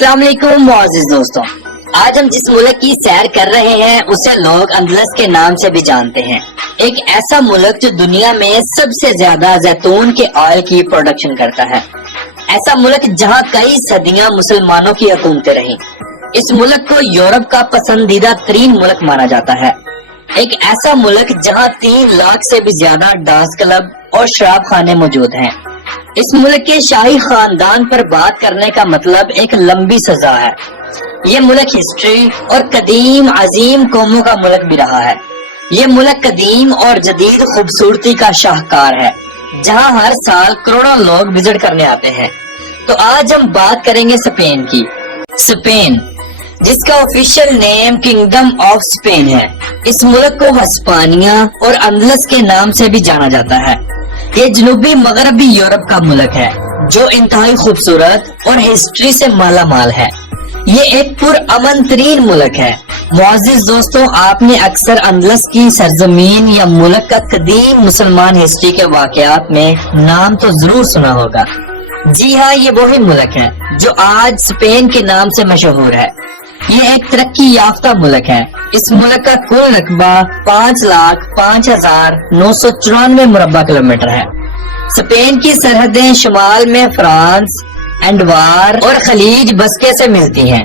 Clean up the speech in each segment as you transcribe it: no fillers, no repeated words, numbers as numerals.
السلام علیکم معزز دوستوں، آج ہم جس ملک کی سیر کر رہے ہیں اسے لوگ اندلس کے نام سے بھی جانتے ہیں۔ ایک ایسا ملک جو دنیا میں سب سے زیادہ زیتون کے آئل کی پروڈکشن کرتا ہے، ایسا ملک جہاں کئی صدیاں مسلمانوں کی حکومتیں رہیں۔ اس ملک کو یورپ کا پسندیدہ ترین ملک مانا جاتا ہے۔ ایک ایسا ملک جہاں 3 لاکھ سے بھی زیادہ ڈانس کلب اور شراب خانے موجود ہیں۔ اس ملک کے شاہی خاندان پر بات کرنے کا مطلب ایک لمبی سزا ہے۔ یہ ملک ہسٹری اور قدیم عظیم قوموں کا ملک بھی رہا ہے۔ یہ ملک قدیم اور جدید خوبصورتی کا شاہکار ہے، جہاں ہر سال کروڑوں لوگ وزٹ کرنے آتے ہیں۔ تو آج ہم بات کریں گے اسپین کی۔ اسپین، جس کا official name kingdom of Spain ہے، اس ملک کو ہسپانیہ اور اندلس کے نام سے بھی جانا جاتا ہے۔ یہ جنوبی مغربی یورپ کا ملک ہے جو انتہائی خوبصورت اور ہسٹری سے مالا مال ہے۔ یہ ایک پرامن ترین ملک ہے۔ معزز دوستوں، آپ نے اکثر اندلس کی سرزمین یا ملک کا قدیم مسلمان ہسٹری کے واقعات میں نام تو ضرور سنا ہوگا۔ جی ہاں، یہ وہی ملک ہے جو آج اسپین کے نام سے مشہور ہے۔ یہ ایک ترقی یافتہ ملک ہے۔ اس ملک کا کل رقبہ 5,05,994 مربع کلومیٹر ہے۔ اسپین کی سرحدیں شمال میں فرانس، انڈوار اور خلیج بسکے سے ملتی ہیں،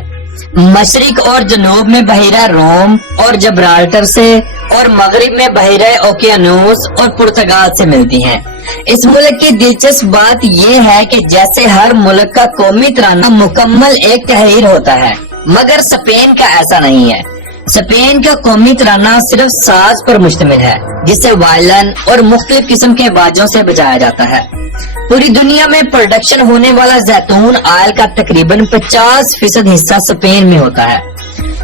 مشرق اور جنوب میں بحیرہ روم اور جبرالٹر سے، اور مغرب میں بحیرہ اوقیانوس اور پرتگال سے ملتی ہیں۔ اس ملک کی دلچسپ بات یہ ہے کہ جیسے ہر ملک کا قومی ترانہ مکمل ایک تحریر ہوتا ہے، مگر اسپین کا ایسا نہیں ہے۔ اسپین کا قومی ترانہ صرف ساز پر مشتمل ہے، جسے وائلن اور مختلف قسم کے باجوں سے بجایا جاتا ہے۔ پوری دنیا میں پروڈکشن ہونے والا زیتون آئل کا تقریباً 50% حصہ اسپین میں ہوتا ہے۔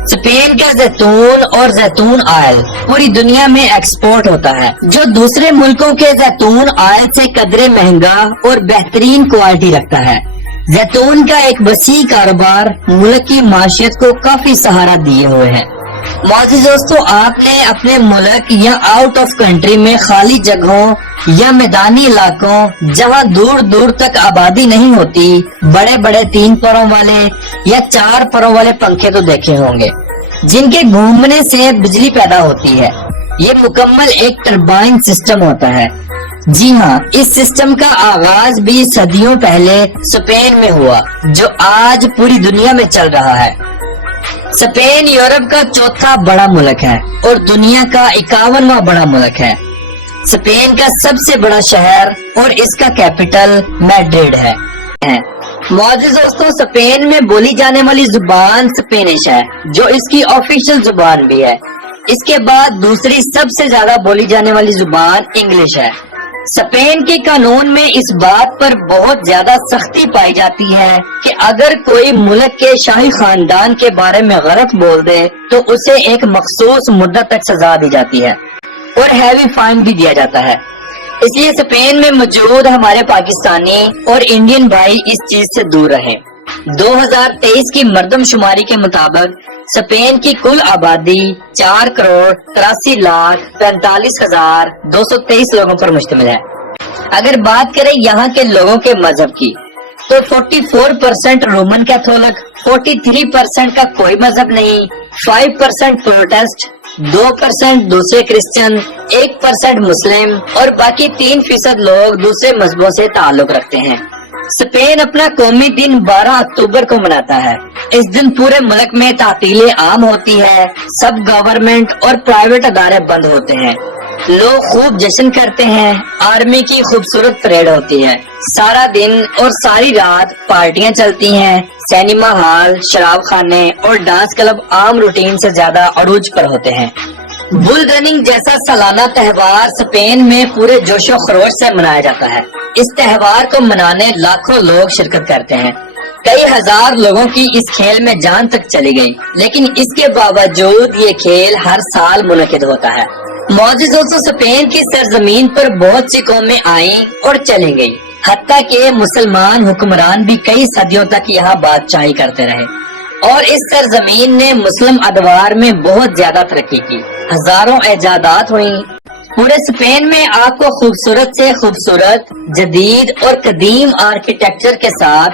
اسپین کا زیتون اور زیتون آئل پوری دنیا میں ایکسپورٹ ہوتا ہے، جو دوسرے ملکوں کے زیتون آئل سے قدرے مہنگا اور بہترین کوالٹی رکھتا ہے۔ زیتون کا ایک وسیع کاروبار ملک کی معیشت کو کافی سہارا دیے ہوئے ہے۔ معزز دوستو، آپ نے اپنے ملک یا آؤٹ آف کنٹری میں خالی جگہوں یا میدانی علاقوں جہاں دور دور تک آبادی نہیں ہوتی، بڑے بڑے 3 پروں والے یا 4 پروں والے پنکھے تو دیکھے ہوں گے، جن کے گھومنے سے بجلی پیدا ہوتی ہے۔ یہ مکمل ایک ٹربائن سسٹم ہوتا ہے۔ جی ہاں، اس سسٹم کا آغاز بھی صدیوں پہلے اسپین میں ہوا، جو آج پوری دنیا میں چل رہا ہے۔ اسپین یورپ کا 4تھا بڑا ملک ہے اور دنیا کا 51واں بڑا ملک ہے۔ اسپین کا سب سے بڑا شہر اور اس کا کیپٹل میڈرڈ ہے۔ معزز دوستوں، اسپین میں بولی جانے والی زبان اسپینش ہے، جو اس کی آفیشیل زبان بھی ہے۔ اس کے بعد دوسری سب سے زیادہ بولی جانے والی زبان انگلش ہے۔ اسپین کے قانون میں اس بات پر بہت زیادہ سختی پائی جاتی ہے کہ اگر کوئی ملک کے شاہی خاندان کے بارے میں غلط بول دے تو اسے ایک مخصوص مدت تک سزا دی جاتی ہے اور ہیوی فائن بھی دیا جاتا ہے۔ اس لیے اسپین میں موجود ہمارے پاکستانی اور انڈین بھائی اس چیز سے دور رہیں۔ 2023 کی مردم شماری کے مطابق اسپین کی کل آبادی 4,83,45,223 لوگوں پر مشتمل ہے۔ اگر بات کریں یہاں کے لوگوں کے مذہب کی تو 44% رومن کیتھولک، 43% کا کوئی مذہب نہیں، 5% پروٹسٹ، 2% دوسرے کرسچن، 1% مسلم اور باقی 3% لوگ دوسرے مذہبوں سے تعلق رکھتے ہیں۔ اسپین اپنا قومی دن 12 اکتوبر کو مناتا ہے۔ اس دن پورے ملک میں تعطیلیں عام ہوتی ہے، سب گورنمنٹ اور پرائیویٹ ادارے بند ہوتے ہیں، لوگ خوب جشن کرتے ہیں، آرمی کی خوبصورت پریڈ ہوتی ہے، سارا دن اور ساری رات پارٹیاں چلتی ہیں، سینما ہال، شراب خانے اور ڈانس کلب عام روٹین سے زیادہ عروج پر ہوتے ہیں۔ بل رننگ جیسا سالانہ تہوار اسپین میں پورے جوش و خروش سے منایا جاتا ہے۔ اس تہوار کو منانے لاکھوں لوگ شرکت کرتے ہیں۔ کئی ہزار لوگوں کی اس کھیل میں جان تک چلی گئی، لیکن اس کے باوجود یہ کھیل ہر سال منعقد ہوتا ہے۔ معزز دوستو، اسپین کی سرزمین پر بہت سی قومیں آئیں اور چلی گئی، حتیٰ کہ مسلمان حکمران بھی کئی صدیوں تک یہاں بادشاہی کرتے رہے، اور اس سرزمین نے مسلم ادوار میں بہت زیادہ ترقی کی، ہزاروں ایجادات ہوئیں۔ پورے اسپین میں آپ کو خوبصورت سے خوبصورت، جدید اور قدیم آرکیٹیکچر کے ساتھ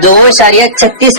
$2.36